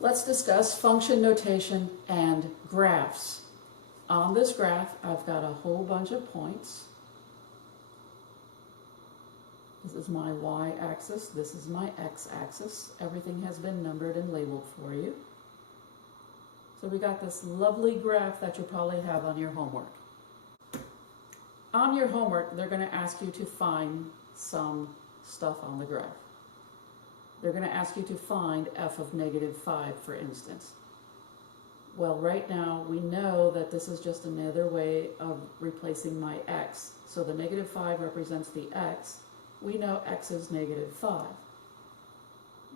Let's discuss function notation and graphs. On this graph, I've got a whole bunch of points. This is my y-axis, this is my x-axis. Everything has been numbered and labeled for you. So we got this lovely graph that you probably have on your homework. On your homework, they're going to ask you to find some stuff on the graph. They're going to ask you to find f of -5, for instance. Well, right now, we know that this is just another way of replacing my x. So the -5 represents the x. We know x is -5.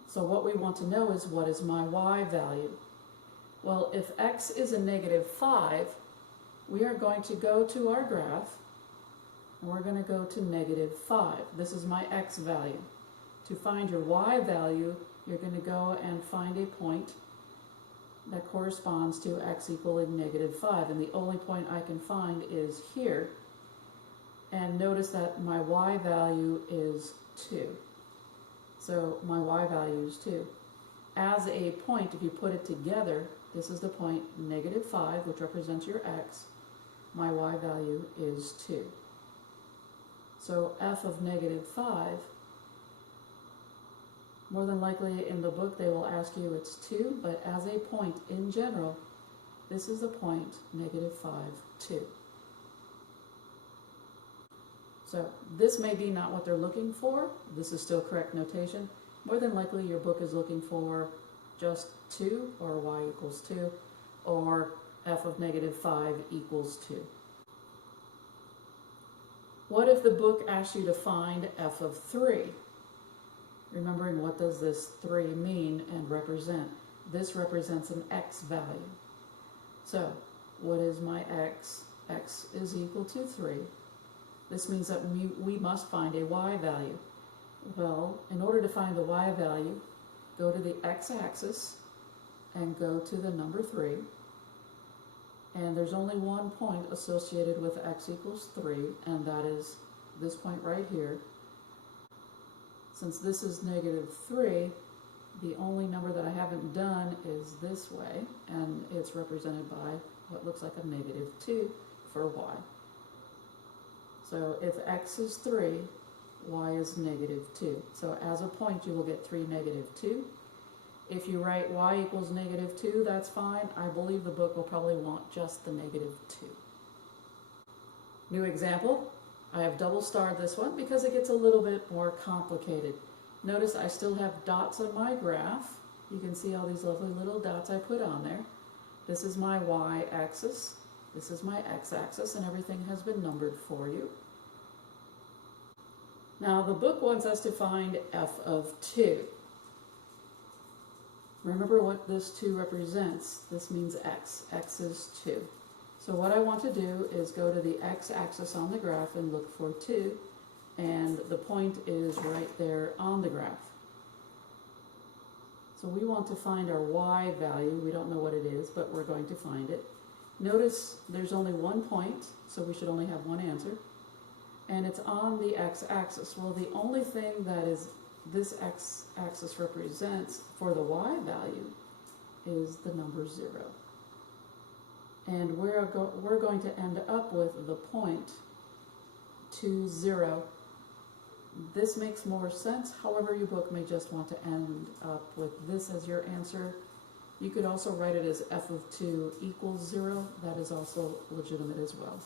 So what we want to know is, what is my y value? Well, if x is a -5, we are going to go to our graph, and we're going to go to -5. This is my x value. To find your y value, you're going to go and find a point that corresponds to x equaling -5, and the only point I can find is here. And notice that my y value is 2. So my y value is 2. As a point, if you put it together, this is the point -5, which represents your x. My y value is 2. So f of -5, more than likely in the book they will ask you it's 2, but as a point in general, this is the point -5, 2. So this may be not what they're looking for. This is still correct notation. More than likely your book is looking for just 2, or y equals 2, or f of -5 equals 2. What if the book asks you to find f of 3? Remembering, what does this 3 mean and represent? This represents an x value. So what is my x? X is equal to 3. This means that we must find a y value. Well, in order to find the y value, go to the x-axis and go to the number 3. And there's only one point associated with x equals 3, and that is this point right here. Since this is -3, the only number that I haven't done is this way, and it's represented by what looks like a -2 for y. So if x is 3, y is -2. So as a point, you will get 3 -2. If you write y equals -2, that's fine. I believe the book will probably want just the -2. New example. I have double starred this one because it gets a little bit more complicated. Notice I still have dots on my graph. You can see all these lovely little dots I put on there. This is my y-axis. This is my x-axis, and everything has been numbered for you. Now the book wants us to find f of 2. Remember what this 2 represents. This means x. X is 2. So what I want to do is go to the x-axis on the graph and look for 2, and the point is right there on the graph. So we want to find our y value. We don't know what it is, but we're going to find it. Notice there's only one point, so we should only have one answer, and it's on the x-axis. Well, the only thing that is this x-axis represents for the y value is the number 0. And we're going to end up with the point 2, 0. This makes more sense. However, your book may just want to end up with this as your answer. You could also write it as f of 2 equals 0. That is also legitimate as well.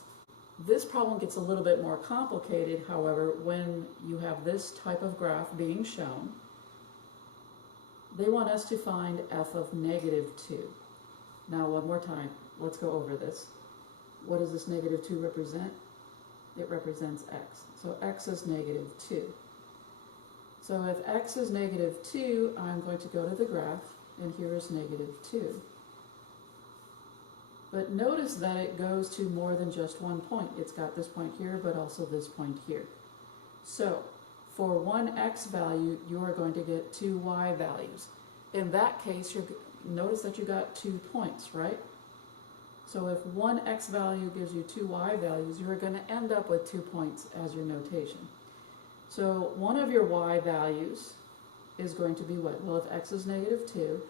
This problem gets a little bit more complicated, however, when you have this type of graph being shown. They want us to find f of -2. Now, one more time, let's go over this. What does this -2 represent? It represents x. So x is -2. So if x is -2, I'm going to go to the graph, and here is -2. But notice that it goes to more than just one point. It's got this point here, but also this point here. So for one x value, you are going to get 2 y values. In that case, notice that you got 2 points, right? So if one x value gives you 2 y values, you are going to end up with 2 points as your notation. So one of your y values is going to be what? Well, if x is -2,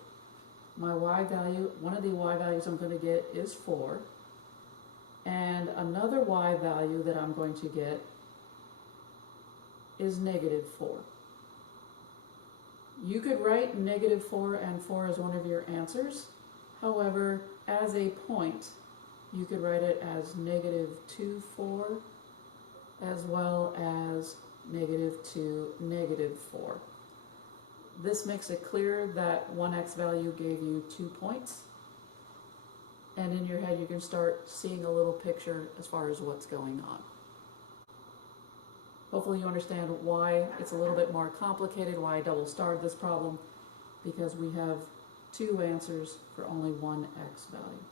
my y value, one of the y values I'm going to get is 4, and another y value that I'm going to get is -4. You could write -4 and 4 as one of your answers. However, as a point, you could write it as -2, 4, as well as -2, -4. This makes it clear that one x value gave you 2 points, and in your head you can start seeing a little picture as far as what's going on. Hopefully you understand why it's a little bit more complicated, why I double-starred this problem, because we have 2 answers for only one x value.